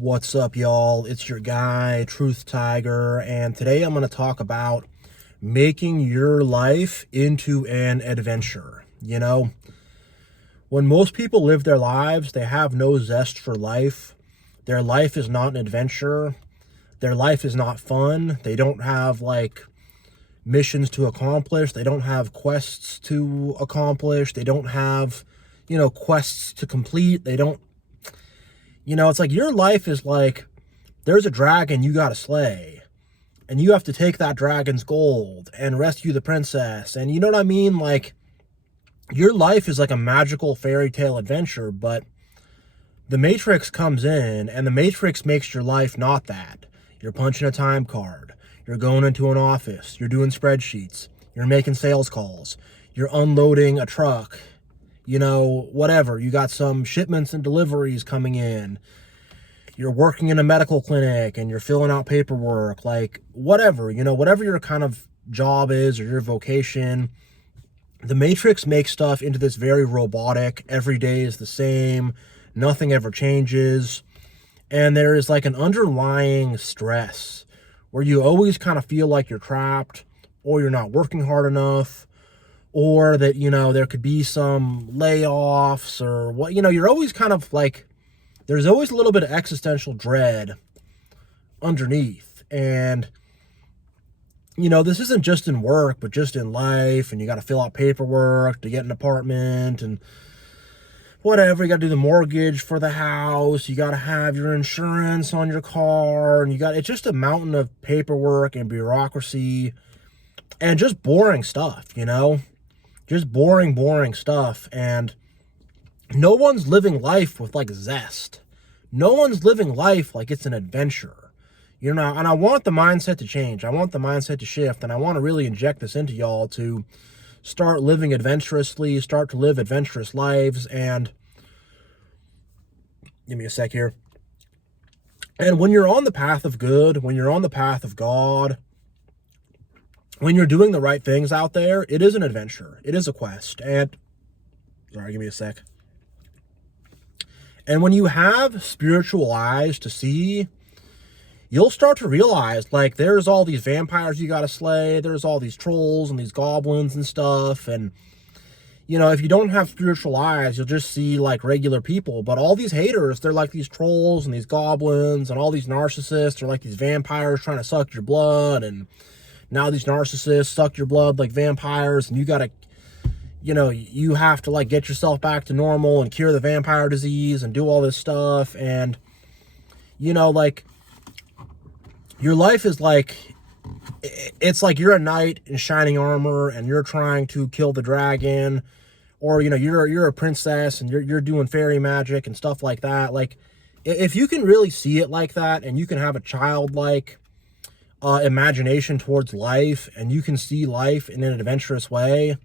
What's up, y'all? It's your guy, Truth Tiger, and today I'm going to talk about making your life into an adventure. When most people live their lives, they have no zest for life. Their life is not an adventure. Their life is not fun. They don't have, missions to accomplish. They don't have quests to accomplish. They don't have, quests to complete. They don't. It's like your life is like there's a dragon you got to slay, and you have to take that dragon's gold and rescue the princess. And you know what I mean? Like, your life is like a magical fairy tale adventure, but the Matrix comes in, and the Matrix makes your life not that. You're punching a time card. You're going into an office. You're doing spreadsheets. You're making sales calls. You're unloading a truck. Whatever. You got some shipments and deliveries coming in. You're working in a medical clinic and you're filling out paperwork, whatever your kind of job is or your vocation. The Matrix makes stuff into this very robotic, every day is the same, nothing ever changes. And there is like an underlying stress where you always kind of feel like you're trapped, or you're not working hard enough, or that, there could be some layoffs or what, you're always kind of like, there's always a little bit of existential dread underneath. And, this isn't just in work, but just in life. And you got to fill out paperwork to get an apartment and whatever. You got to do the mortgage for the house. You got to have your insurance on your car. And it's just a mountain of paperwork and bureaucracy and just boring stuff, just boring stuff. And no one's living life with zest. No one's living life like it's an adventure, and I want the mindset to change. I want the mindset to shift, and I want to really inject this into y'all to start living adventurously, start to live adventurous lives. And give me a sec here. And when you're on the path of good, when you're on the path of God, when you're doing the right things out there, it is an adventure. It is a quest. And sorry, give me a sec. And when you have spiritual eyes to see, you'll start to realize, there's all these vampires you got to slay. There's all these trolls and these goblins and stuff. And, if you don't have spiritual eyes, you'll just see, regular people. But all these haters, they're like these trolls and these goblins, and all these narcissists are like these vampires trying to suck your blood. And now these narcissists suck your blood like vampires, and you got to, you have to get yourself back to normal and cure the vampire disease and do all this stuff. And, your life is it's like you're a knight in shining armor and you're trying to kill the dragon, or, you're a princess and you're doing fairy magic and stuff like that. If you can really see it like that, and you can have a childlike imagination towards life, and you can see life in an adventurous way,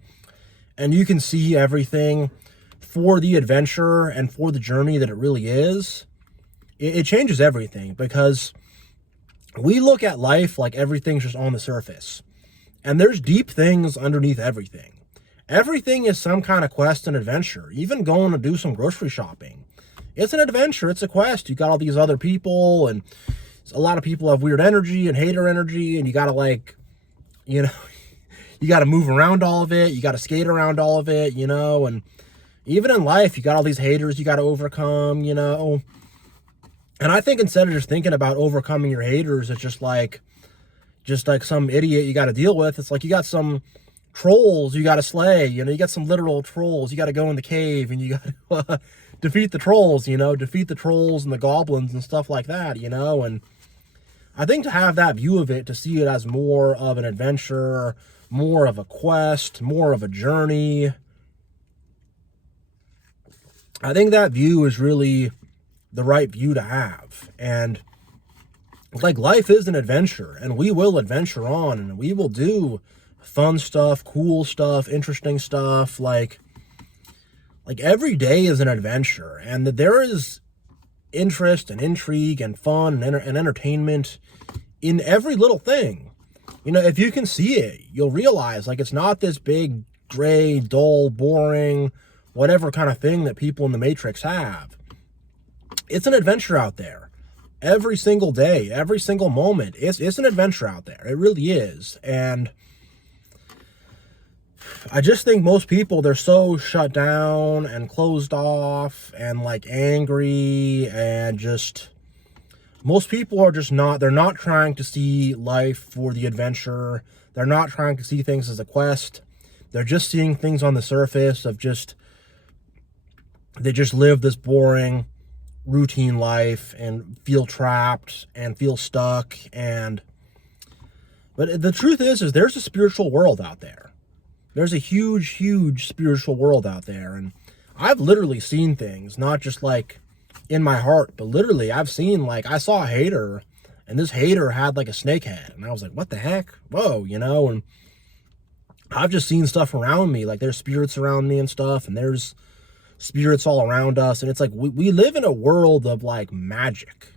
and you can see everything for the adventure and for the journey that it really is, it changes everything. Because we look at life like everything's just on the surface, and there's deep things underneath everything. Everything is some kind of quest and adventure. Even going to do some grocery shopping, it's an adventure, it's a quest. You got all these other people, and a lot of people have weird energy and hater energy, and you got to you got to move around all of it. You got to skate around all of it, and even in life, you got all these haters you got to overcome, And I think instead of just thinking about overcoming your haters, it's just like some idiot you got to deal with. It's like you got some trolls you got to slay, you got some literal trolls. You got to go in the cave and you got to defeat the trolls, defeat the trolls and the goblins and stuff like that, And I think to have that view of it, to see it as more of an adventure, more of a quest, more of a journey, I think that view is really the right view to have. And life is an adventure, and we will adventure on, and we will do fun stuff, cool stuff, interesting stuff. Every day is an adventure, and that there is interest and intrigue and fun and entertainment in every little thing. If you can see it, you'll realize it's not this big, gray, dull, boring, whatever kind of thing that people in the Matrix have. It's an adventure out there. every single day, every single moment. It's an adventure out there. It really is. And I just think most people, they're so shut down and closed off and like angry, and just most people are just not, they're not trying to see life for the adventure. They're not trying to see things as a quest. They're just seeing things on the surface of just, they just live this boring routine life and feel trapped and feel stuck. And but the truth is there's a spiritual world out there. There's a huge spiritual world out there. And I've literally seen things, not just like in my heart, but literally I've seen, like, I saw a hater, and this hater had like a snake head, and I was like, what the heck? Whoa, you know. And I've just seen stuff around me, like there's spirits around me and stuff, and there's spirits all around us. And it's like we live in a world of like magic.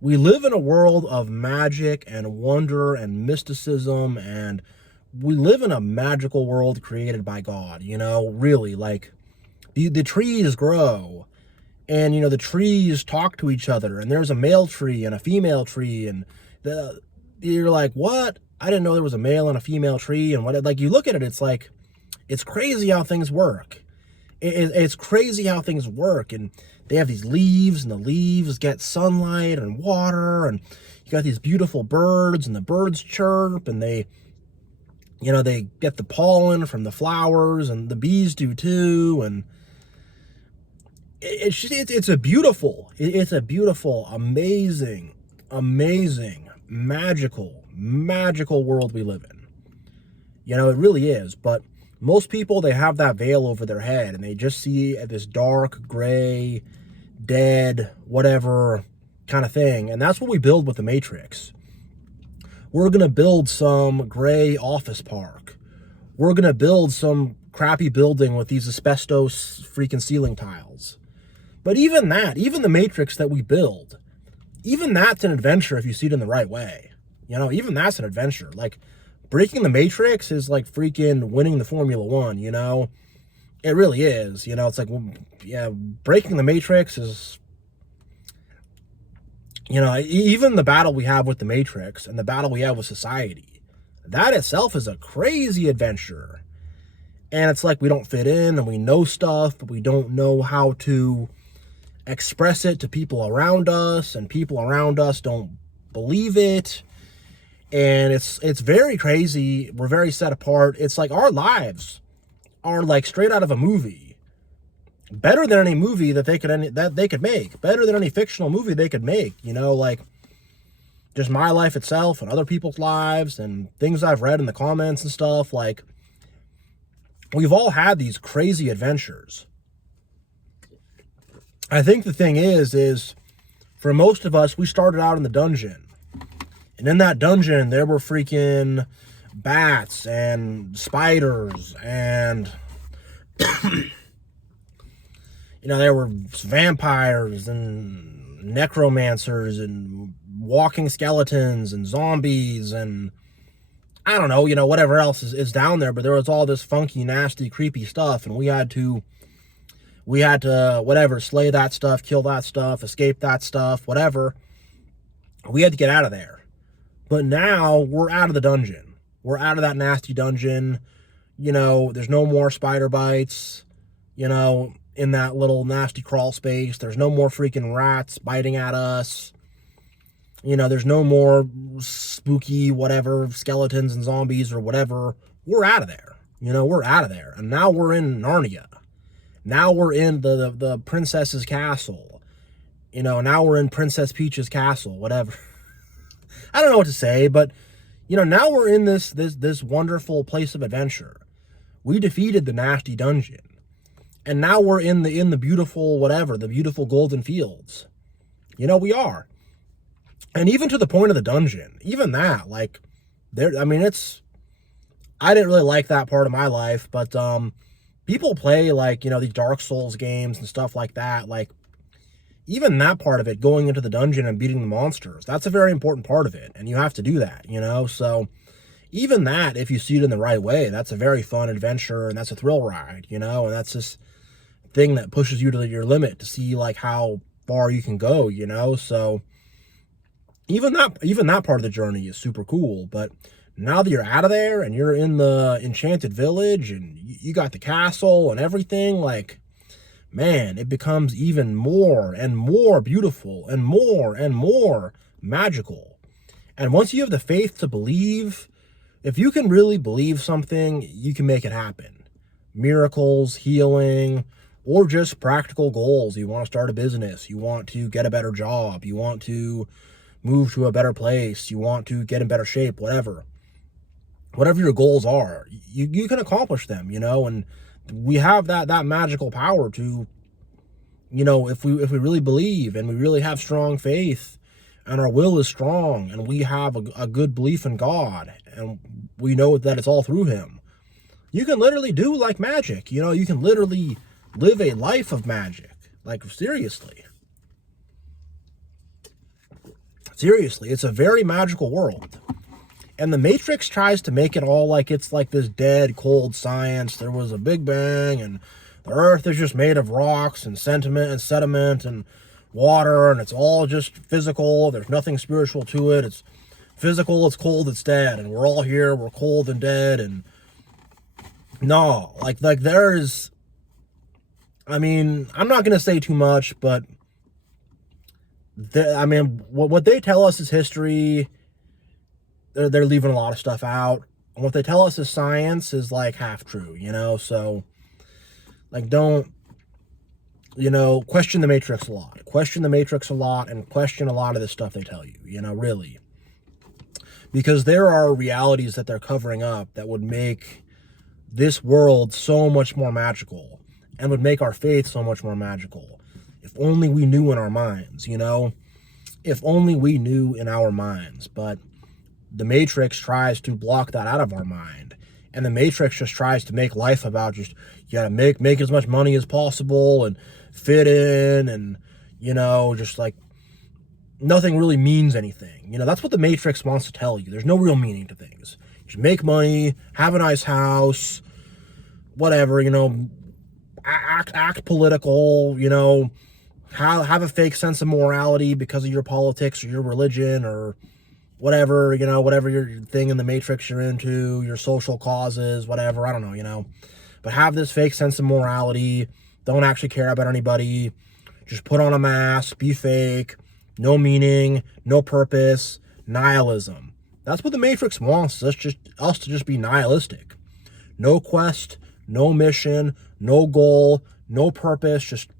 We live in a world of magic and wonder and mysticism, and we live in a magical world created by God, you know, really. Like the trees grow, and, you know, the trees talk to each other, and there's a male tree and a female tree, and you're like, what? I didn't know there was a male and a female tree. And what, like, you look at it, it's like, it's crazy how things work. It's crazy how things work. And they have these leaves, and the leaves get sunlight and water, and you got these beautiful birds, and the birds chirp, and they, you know, they get the pollen from the flowers, and the bees do too. And it's a beautiful, amazing, magical world we live in. You know, it really is. But most people, they have that veil over their head, and they just see this dark, gray, dead, whatever kind of thing. And that's what we build with the Matrix. We're going to build some gray office park. We're going to build some crappy building with these asbestos freaking ceiling tiles. But even that, even the Matrix that we build, even that's an adventure if you see it in the right way. You know, even that's an adventure. Like, breaking the Matrix is like freaking winning the Formula One, you know? It really is. You know, it's like, well, yeah, breaking the Matrix is, you know, even the battle we have with the Matrix and the battle we have with society, that itself is a crazy adventure. And it's like we don't fit in, and we know stuff, but we don't know how to express it to people around us, and people around us don't believe it. And it's very crazy. We're very set apart. It's like our lives are like straight out of a movie. Better than any movie that they could make. Better than any fictional movie they could make. You know, like just my life itself and other people's lives and things I've read in the comments and stuff. Like, we've all had these crazy adventures. I think the thing is for most of us, we started out in the dungeon. And in that dungeon, there were freaking bats and spiders, and you know, there were vampires and necromancers and walking skeletons and zombies, and I don't know, you know, whatever else is down there. But there was all this funky, nasty, creepy stuff, and we had to whatever, slay that stuff, kill that stuff, escape that stuff, whatever. We had to get out of there. But now we're out of the dungeon. We're out of that nasty dungeon. You know, there's no more spider bites, you know, in that little nasty crawl space. There's no more freaking rats biting at us. You know, there's no more spooky whatever skeletons and zombies or whatever. We're out of there. You know, we're out of there. And now we're in Narnia. Now we're in the princess's castle. You know, now we're in Princess Peach's castle, whatever. I don't know what to say, but, you know, now we're in this wonderful place of adventure. We defeated the nasty dungeon. And now we're in the beautiful whatever, the beautiful golden fields. You know, we are. And even to the point of the dungeon, even that, like, there, I mean, I didn't really like that part of my life, but, people play, like, you know, these Dark Souls games and stuff like that. Like, even that part of it, going into the dungeon and beating the monsters, that's a very important part of it. And you have to do that, you know? So even that, if you see it in the right way, that's a very fun adventure, and that's a thrill ride, you know? And that's this thing that pushes you to your limit to see, like, how far you can go, you know? So even that part of the journey is super cool. But now that you're out of there and you're in the enchanted village and you got the castle and everything, like, man, it becomes even more and more beautiful and more magical. And once you have the faith to believe, if you can really believe something, you can make it happen. Miracles, healing, or just practical goals. You want to start a business, you want to get a better job, you want to move to a better place, you want to get in better shape, whatever your goals are, you can accomplish them, you know. And we have that magical power to, you know, if we really believe and we really have strong faith and our will is strong and we have a good belief in God and we know that it's all through him, you can literally do like magic, you know. You can literally live a life of magic. Like, seriously, it's a very magical world. And the Matrix tries to make it all like it's like this dead, cold science. There was a Big Bang, and the Earth is just made of rocks and sediment and water, and it's all just physical. There's nothing spiritual to it. It's physical, it's cold, it's dead, and we're all here, we're cold and dead. And no, like there's, I mean, I'm not going to say too much, but I mean, what they tell us is history. They're leaving a lot of stuff out. And what they tell us is science is like half true, you know? So, like, don't, you know, question the Matrix a lot. Question the Matrix a lot and question a lot of the stuff they tell you, you know, really. Because there are realities that they're covering up that would make this world so much more magical and would make our faith so much more magical. If only we knew in our minds, you know? If only we knew in our minds. But the Matrix tries to block that out of our mind. And the Matrix just tries to make life about just, you gotta make as much money as possible and fit in and, you know, just like nothing really means anything. You know, that's what the Matrix wants to tell you. There's no real meaning to things. Just make money, have a nice house, whatever, you know, act political, you know, have a fake sense of morality because of your politics or your religion or whatever, you know, whatever your thing in the Matrix you're into, your social causes, whatever, I don't know, you know. But have this fake sense of morality, don't actually care about anybody, just put on a mask, be fake, no meaning, no purpose, nihilism. That's what the Matrix wants, us to just be nihilistic. No quest, no mission, no goal, no purpose, just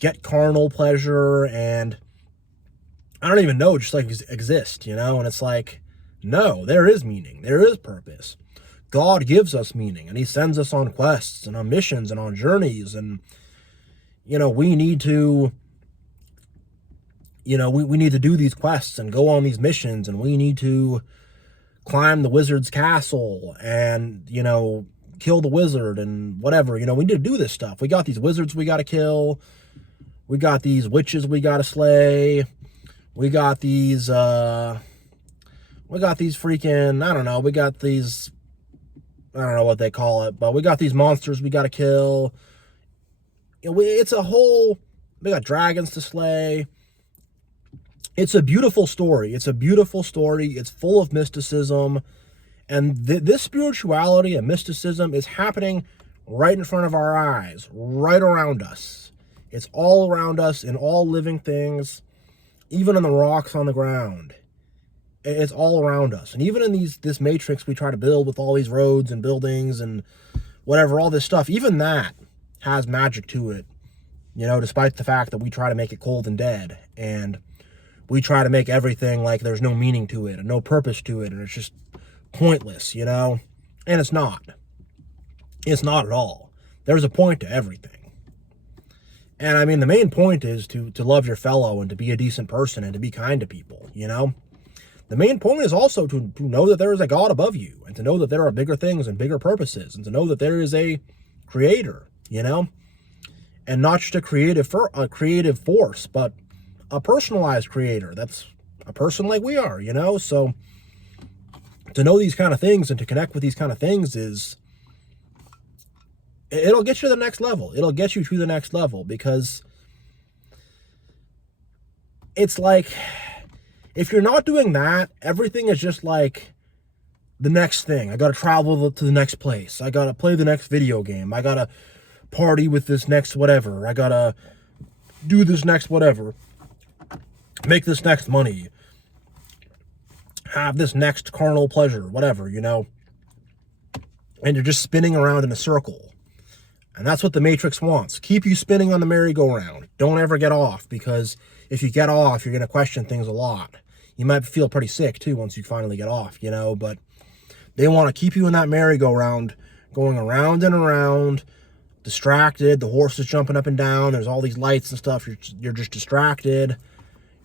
get carnal pleasure and I don't even know, just like exist, you know? And it's like, no, there is meaning. There is purpose. God gives us meaning and he sends us on quests and on missions and on journeys. And, you know, we need to, you know, we need to do these quests and go on these missions and we need to climb the wizard's castle and, you know, kill the wizard and whatever, you know, we need to do this stuff. We got these wizards we got to kill. We got these witches we got to slay. We got these freaking, I don't know, we got these, I don't know what they call it, but we got these monsters we got to kill. You know, it's a whole, we got dragons to slay. It's a beautiful story. It's a beautiful story. It's full of mysticism. And this spirituality and mysticism is happening right in front of our eyes, right around us. It's all around us in all living things. Even on the rocks on the ground, it's all around us. And even in this Matrix we try to build with all these roads and buildings and whatever, all this stuff, even that has magic to it, you know, despite the fact that we try to make it cold and dead. And we try to make everything like there's no meaning to it and no purpose to it. And it's just pointless, you know, and it's not. It's not at all. There's a point to everything. And I mean, the main point is to love your fellow and to be a decent person and to be kind to people, you know? The main point is also to know that there is a God above you and to know that there are bigger things and bigger purposes and to know that there is a creator, you know? And not just a creative force, but a personalized creator. That's a person like we are, you know? So to know these kind of things and to connect with these kind of things it'll get you to the next level. It'll get you to the next level because it's like, if you're not doing that, everything is just like the next thing. I got to travel to the next place. I got to play the next video game. I got to party with this next whatever. I got to do this next whatever. Make this next money. Have this next carnal pleasure, whatever, you know. And you're just spinning around in a circle. And that's what the Matrix wants. Keep you spinning on the merry-go-round. Don't ever get off, because if you get off, you're going to question things a lot. You might feel pretty sick, too, once you finally get off, you know. But they want to keep you in that merry-go-round, going around and around, distracted. The horse is jumping up and down. There's all these lights and stuff. You're just distracted.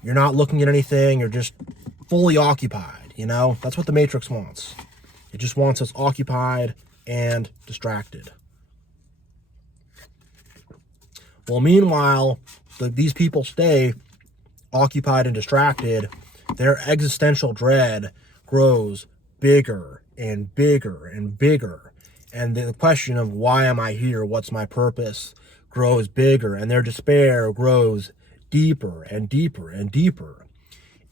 You're not looking at anything. You're just fully occupied, you know. That's what the Matrix wants. It just wants us occupied and distracted. Well, meanwhile, these people stay occupied and distracted. Their existential dread grows bigger and bigger and bigger. And the question of why am I here? What's my purpose? Grows bigger, and their despair grows deeper and deeper and deeper.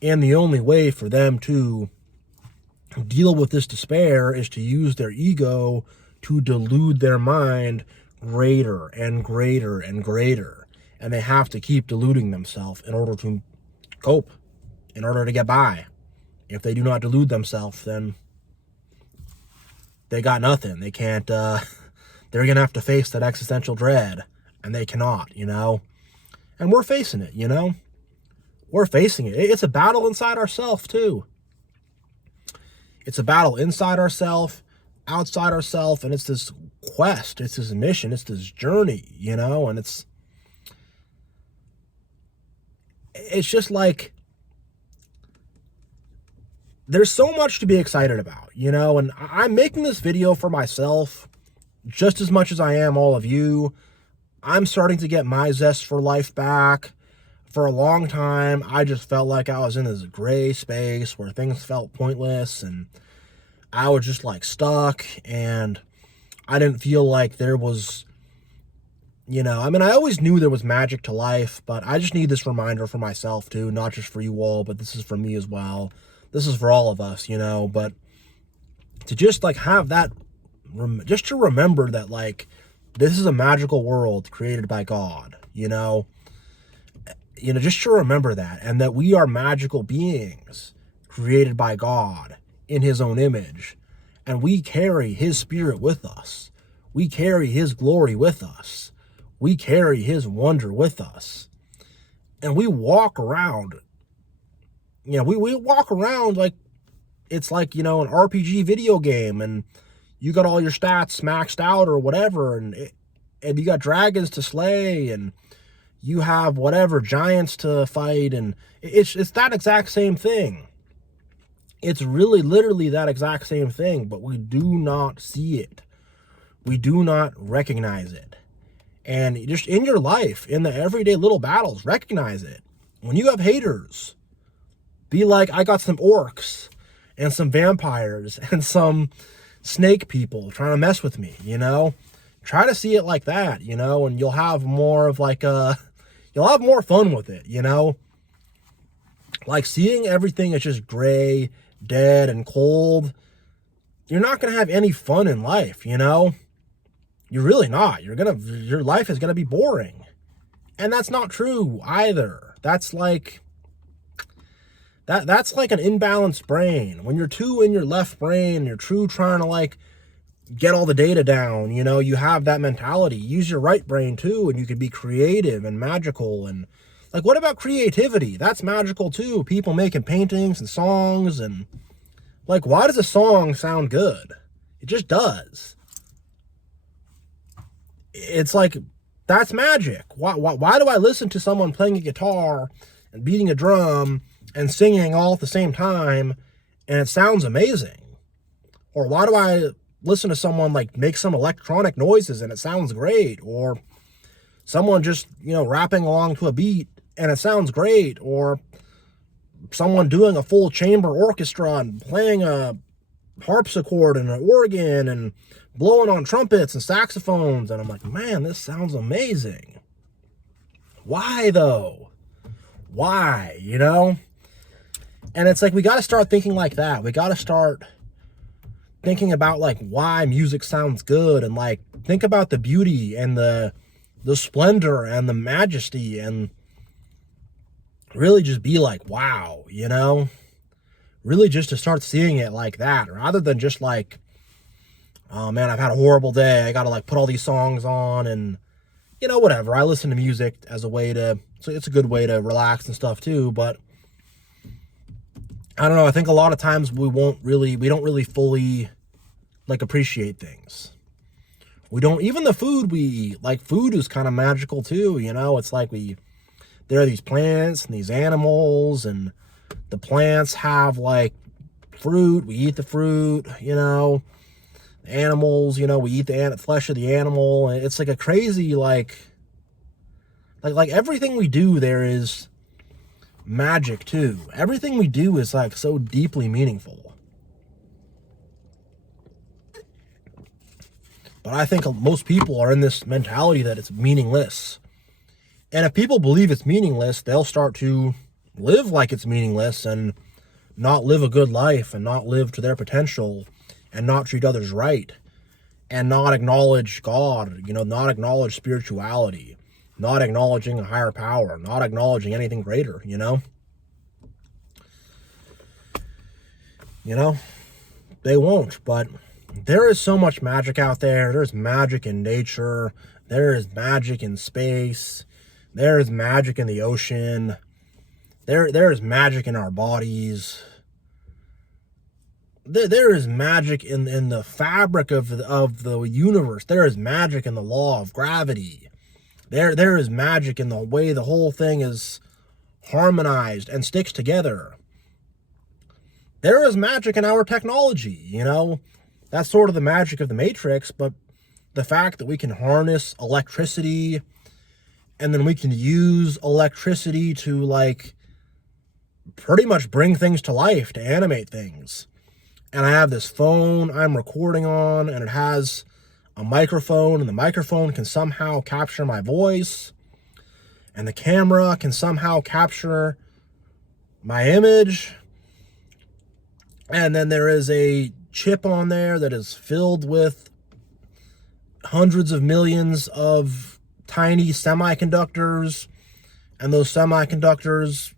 And the only way for them to deal with this despair is to use their ego to delude their mind greater and greater and greater. And they have to keep deluding themselves in order to cope, in order to get by. If they do not delude themselves, then they got nothing. They can't, they're going to have to face that existential dread, and they cannot, you know. And we're facing it, you know. We're facing it. It's a battle inside ourselves, too. It's a battle inside ourselves, outside ourselves, and it's this quest, it's this mission, it's this journey, you know. And it's just like, there's so much to be excited about, you know. And I'm making this video for myself just as much as I am all of you. I'm starting to get my zest for life back. For a long time, I just felt like I was in this gray space where things felt pointless, and I was just like stuck, and I didn't feel like there was, you know, I mean, I always knew there was magic to life, but I just need this reminder for myself too, not just for you all, but this is for me as well. This is for all of us, you know. But to just like have that, just to remember that like this is a magical world created by God, you know, just to remember that, and that we are magical beings created by God in his own image, and we carry his spirit with us. We carry his glory with us. We carry his wonder with us. And we walk around, you know, we walk around like it's like, you know, an RPG video game, and you got all your stats maxed out or whatever, and you got dragons to slay, and you have whatever giants to fight, and it's that exact same thing. It's really literally that exact same thing, but we do not see it. We do not recognize it. And just in your life, in the everyday little battles, recognize it. When you have haters, be like, I got some orcs and some vampires and some snake people trying to mess with me, you know? Try to see it like that, you know, and you'll have more of like you'll have more fun with it, you know? Like seeing everything as just gray, dead, and cold, you're not going to have any fun in life, you know? You're really not. Your life is going to be boring. And that's not true either. That's like, that's like an imbalanced brain. When you're too in your left brain, you're true trying to like get all the data down, you know, you have that mentality. Use your right brain too, and you could be creative and magical. And like, what about creativity? That's magical too. People making paintings and songs, and like, why does a song sound good? It just does. It's like, that's magic. Why do I listen to someone playing a guitar and beating a drum and singing all at the same time and it sounds amazing? Or why do I listen to someone like make some electronic noises and it sounds great? Or someone just, you know, rapping along to a beat and it sounds great? Or someone doing a full chamber orchestra and playing a harpsichord and an organ and blowing on trumpets and saxophones, and I'm like, man, this sounds amazing. Why though? Why, you know? And it's like, we got to start thinking like that. We got to start thinking about like why music sounds good, and like think about the beauty and the splendor and the majesty, and really just be like, wow, you know? Really just to start seeing it like that, rather than just like, oh man, I've had a horrible day, I gotta like put all these songs on, and you know, whatever. I listen to music as a way to, so it's a good way to relax and stuff too, but I don't know, I think a lot of times we don't really fully like appreciate things. We don't, even the food we eat, like food is kind of magical too, you know? It's like there are these plants and these animals, and the plants have like fruit, we eat the fruit, you know? Animals, you know, we eat the flesh of the animal, and it's like a crazy, like everything we do, there is magic too. Everything we do is like so deeply meaningful. But I think most people are in this mentality that it's meaningless. And if people believe it's meaningless, they'll start to live like it's meaningless, and not live a good life, and not live to their potential, and not treat others right, and not acknowledge God, you know, not acknowledge spirituality, not acknowledging a higher power, not acknowledging anything greater, you know? You know, they won't, but there is so much magic out there. There's magic in nature. There is magic in space. There is magic in the ocean. There is magic in our bodies. There is magic in the fabric of the universe. There is magic in the law of gravity. There is magic in the way the whole thing is harmonized and sticks together. There is magic in our technology, you know? That's sort of the magic of the Matrix, but the fact that we can harness electricity, and then we can use electricity to like pretty much bring things to life, to animate things. And I have this phone I'm recording on, and it has a microphone, and the microphone can somehow capture my voice, and the camera can somehow capture my image. And then there is a chip on there that is filled with hundreds of millions of tiny semiconductors, and those semiconductors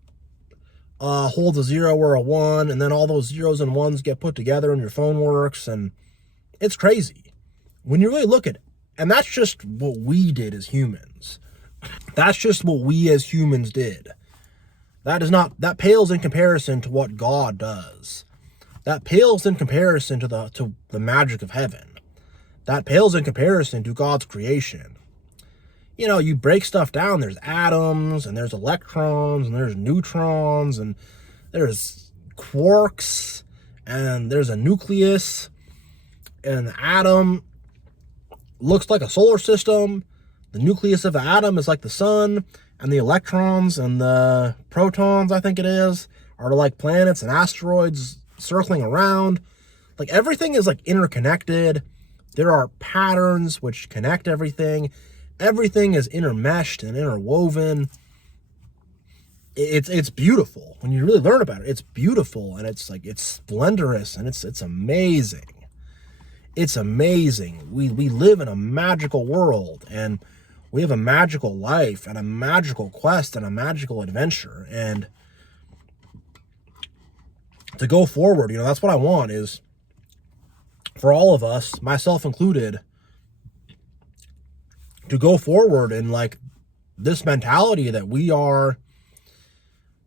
hold a 0 or a 1, and then all those zeros and ones get put together and your phone works, and it's crazy when you really look at it. And that's just what we did as humans. That's just what we as humans did. That pales in comparison to what God does. That pales in comparison to the magic of heaven. That pales in comparison to God's creation. You know, you break stuff down, there's atoms, and there's electrons, and there's neutrons, and there's quarks, and there's a nucleus, and the atom looks like a solar system. The nucleus of the atom is like the sun, and the electrons and the protons, I think it is, are like planets and asteroids circling around. Like, everything is like interconnected. There are patterns which connect everything. Everything is intermeshed and interwoven. It's beautiful. When you really learn about it, it's beautiful, and it's like, it's splendorous, and it's amazing. It's amazing. We live in a magical world, and we have a magical life, and a magical quest, and a magical adventure. And to go forward, you know, that's what I want, is for all of us, myself included, to go forward in like this mentality that we are,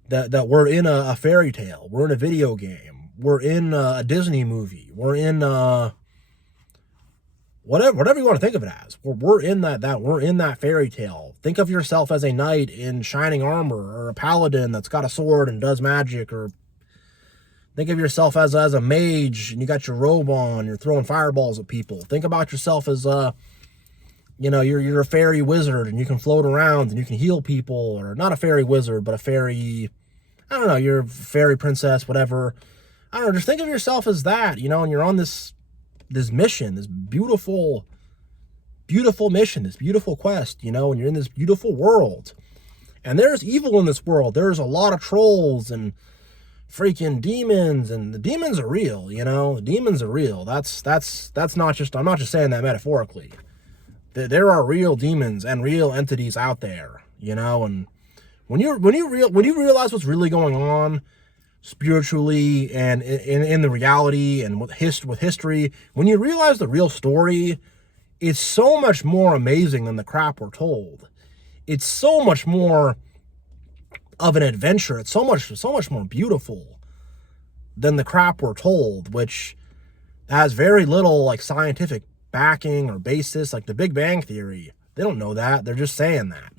that we're in a fairy tale, we're in a video game, we're in a Disney movie, we're in whatever you want to think of it as. We're in we're in that fairy tale. Think of yourself as a knight in shining armor, or a paladin that's got a sword and does magic, or think of yourself as a mage and you got your robe on, you're throwing fireballs at people. Think about yourself as you know, you're a fairy wizard, and you can float around and you can heal people, or not a fairy wizard, but a fairy, I don't know, you're a fairy princess, whatever. I don't know, just think of yourself as that, you know, and you're on this mission, this beautiful mission, this beautiful quest, you know, and you're in this beautiful world. And there's evil in this world. There's a lot of trolls and freaking demons, and the demons are real, you know? The demons are real. That's not just, I'm not just saying that metaphorically. There are real demons and real entities out there, you know? And when you realize what's really going on spiritually and in the reality and with history, when you realize the real story, it's so much more amazing than the crap we're told. It's so much more of an adventure. It's so much more beautiful than the crap we're told, which has very little like scientific backing or basis. Like the Big Bang Theory, they don't know that. They're just saying that.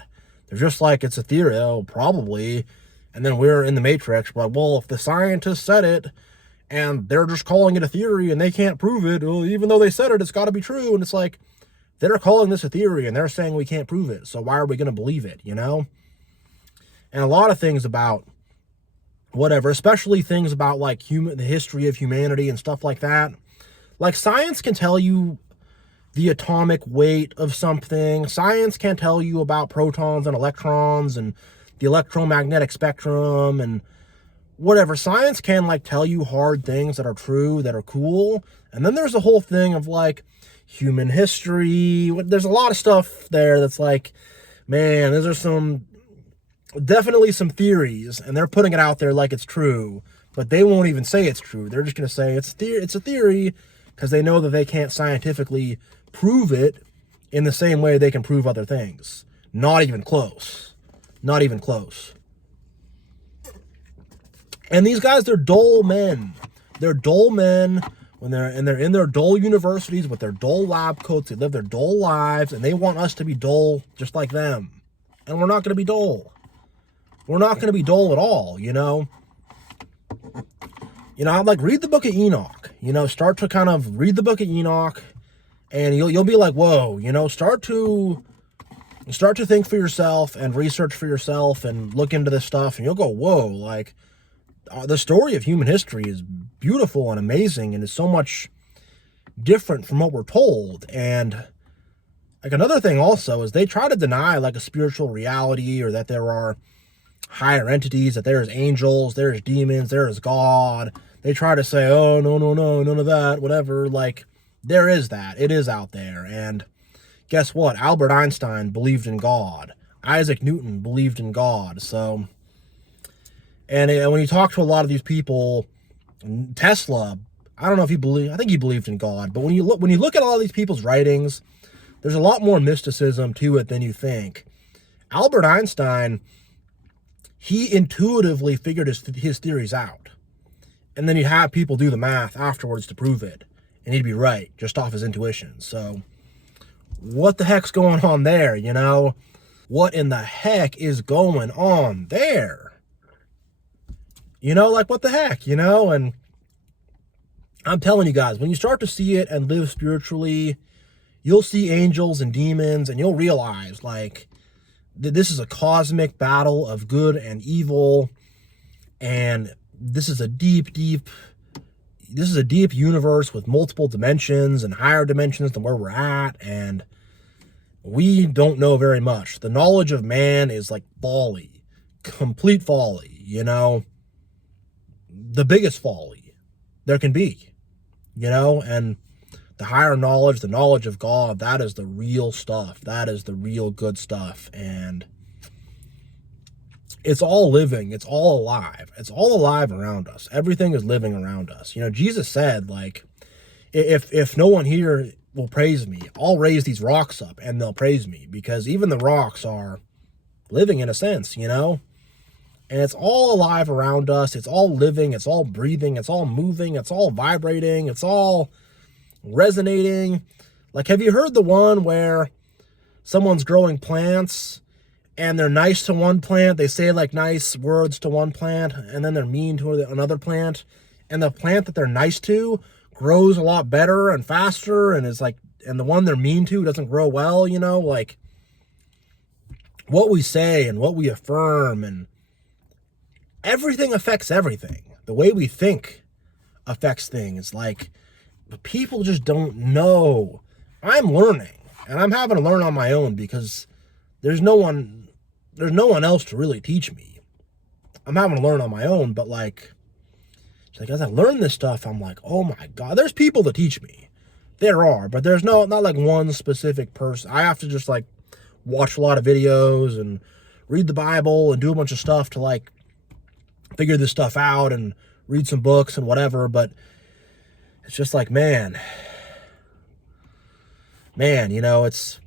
They're just like, it's a theory. Oh, probably. And then we're in the Matrix. We're like, well, if the scientists said it and they're just calling it a theory and they can't prove it, well, even though they said it, it's got to be true. And it's like, they're calling this a theory and they're saying we can't prove it. So why are we going to believe it, you know? And a lot of things about whatever, especially things about like the history of humanity and stuff like that. Like science can tell you the atomic weight of something. Science can tell you about protons and electrons and the electromagnetic spectrum and whatever. Science can like tell you hard things that are true, that are cool. And then there's a whole thing of like human history. There's a lot of stuff there that's like, man, there's definitely some theories, and they're putting it out there like it's true, but they won't even say it's true. They're just going to say it's a theory because they know that they can't scientifically prove it in the same way they can prove other things. Not even close. Not even close. And these guys, they're dull men. They're dull men when they're in their dull universities with their dull lab coats. They live their dull lives, and they want us to be dull just like them. And we're not going to be dull. We're not going to be dull at all, you know? You know, I'm like, read the book of Enoch. You know, start to kind of read the book of Enoch, and you'll be like, whoa, you know, start to think for yourself and research for yourself and look into this stuff, and you'll go, whoa, like, the story of human history is beautiful and amazing and is so much different from what we're told. And like another thing also is they try to deny like a spiritual reality or that there are higher entities, that there's angels, there's demons, there's God. They try to say, oh, no, none of that, whatever. Like, there is that. It is out there. And guess what? Albert Einstein believed in God. Isaac Newton believed in God. So, and when you talk to a lot of these people, Tesla, I don't know if I think he believed in God. But when you look at all of these people's writings, there's a lot more mysticism to it than you think. Albert Einstein, he intuitively figured his theories out. And then he'd have people do the math afterwards to prove it. And he'd be right, just off his intuition. So, what the heck's going on there, you know? What in the heck is going on there? You know, like, what the heck, you know? And I'm telling you guys, when you start to see it and live spiritually, you'll see angels and demons, and you'll realize, like, this is a cosmic battle of good and evil, and this is a deep universe with multiple dimensions and higher dimensions than where we're at, and we don't know very much. The knowledge of man is like folly, complete folly, you know, the biggest folly there can be, you know, and the higher knowledge, the knowledge of God, that is the real stuff. That is the real good stuff. And it's all living. It's all alive. It's all alive around us. Everything is living around us. You know, Jesus said, like, if no one here will praise me, I'll raise these rocks up and they'll praise me, because even the rocks are living in a sense, you know? And it's all alive around us. It's all living. It's all breathing. It's all moving. It's all vibrating. It's all resonating. Like, have you heard the one where someone's growing plants and they're nice to one plant, they say like nice words to one plant, and then they're mean to another plant, and the plant that they're nice to grows a lot better and faster, and is like, and the one they're mean to doesn't grow well, you know? Like, what we say and what we affirm, and everything affects everything. The way we think affects things. Like, people just don't know. I'm learning, and I'm having to learn on my own, because there's no one there's no one else to really teach me. I'm having to learn on my own, but like, it's like as I learn this stuff, I'm like, oh my God, there's people to teach me. There are, but there's not like one specific person. I have to just like watch a lot of videos and read the Bible and do a bunch of stuff to like figure this stuff out and read some books and whatever. But it's just like, man, you know, it's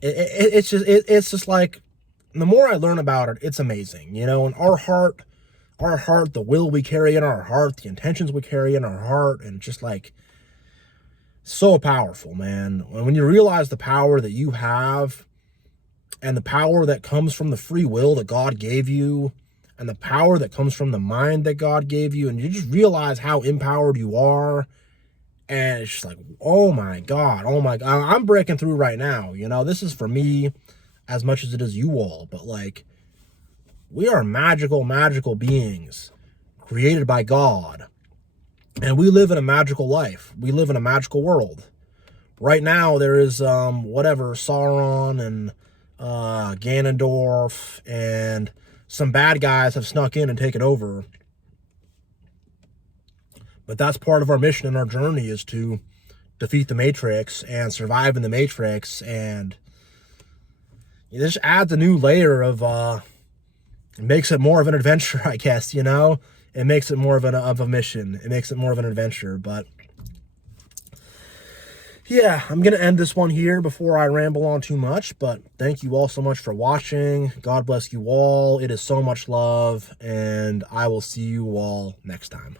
just like, the more I learn about it, it's amazing, you know. And our heart, the will we carry in our heart, the intentions we carry in our heart, and just like, so powerful, man. When you realize the power that you have, and the power that comes from the free will that God gave you, and the power that comes from the mind that God gave you, and you just realize how empowered you are, and it's just like, oh my God, I'm breaking through right now, you know. This is for me as much as it is you all, but like, we are magical beings created by God, and we live in a magical life. We live in a magical world. Right now, there is Sauron and Ganondorf and some bad guys have snuck in and taken over. But that's part of our mission and our journey, is to defeat the Matrix and survive in the Matrix. And it just adds a new layer of, it makes it more of an adventure, I guess, you know? It makes it more of a mission. It makes it more of an adventure. But yeah, I'm going to end this one here before I ramble on too much. But thank you all so much for watching. God bless you all. It is so much love. And I will see you all next time.